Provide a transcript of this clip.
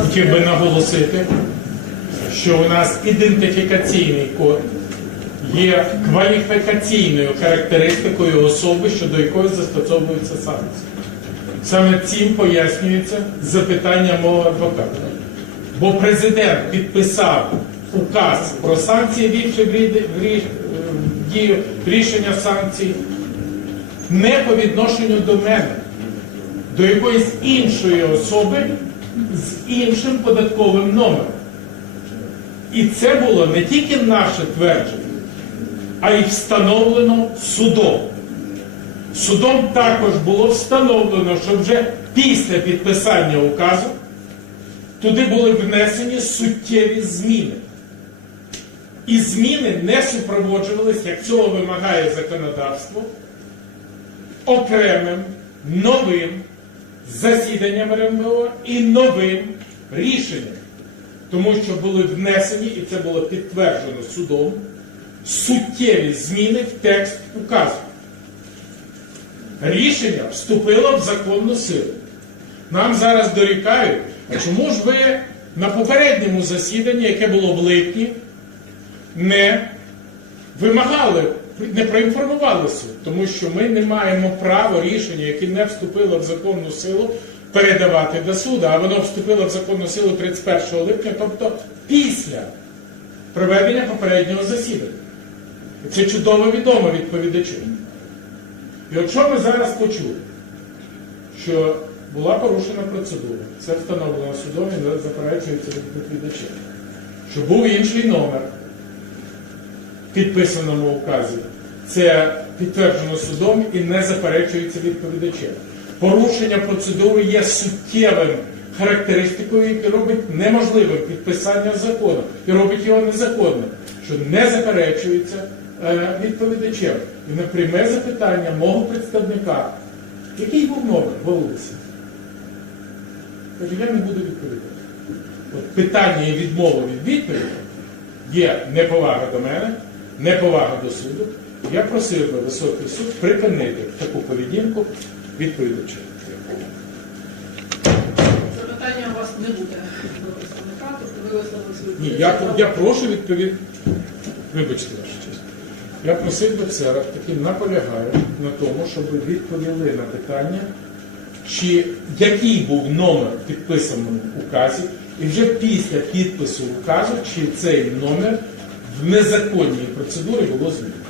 Хотів би наголосити, що у нас ідентифікаційний код є кваліфікаційною характеристикою особи, щодо якої застосовуються санкції. Саме цим пояснюється запитання мого адвоката. Бо президент підписав указ про санкції, ввівши в рі- в рі- в дію рішення санкцій, не по відношенню до мене, до якоїсь іншої особи з іншим податковим номером. І це було не тільки наше твердження, а й встановлено судом. Судом також було встановлено, що вже після підписання указу туди були внесені суттєві зміни. І зміни не супроводжувалися, як цього вимагає законодавство, окремим новим засіданням РНБО і новим рішенням. Тому що були внесені, і це було підтверджено судом, суттєві зміни в текст указу. Рішення вступило в законну силу. Нам зараз дорікають, а чому ж ви на попередньому засіданні, яке було в липні, не вимагали, не проінформували суд, тому що ми не маємо права рішення, яке не вступило в законну силу, передавати до суду, а воно вступило в законну силу 31 липня, тобто після проведення попереднього засідання. І це чудово відомо відповідачу. І от що ми зараз почули, що була порушена процедура, це встановлено судом і заперечується від відповідача, що був інший номер підписаному указі. Це підтверджено судом і не заперечується відповідачем. Порушення процедури є суттєвим характеристикою, яка робить неможливим підписання закону і робить його незаконним, що не заперечується е, відповідачем. І на пряме запитання мого представника, який був номер вулиці? Каже, я не буду відповідати. От питання і відмова від відповіді є неповага до мене, неповага до суду. Я просив би високий суд припинити таку поведінку відповідача. Запитання у вас не буде до представника, тобто ви висловили свою Ні, я, я прошу відповідь. Вибачте, ваша честь. Я просив би все таки наполягаю на тому, щоб ви відповіли на питання, чи який був номер в підписаному указі, і вже після підпису указу, чи цей номер в незаконній процедурі було змінено.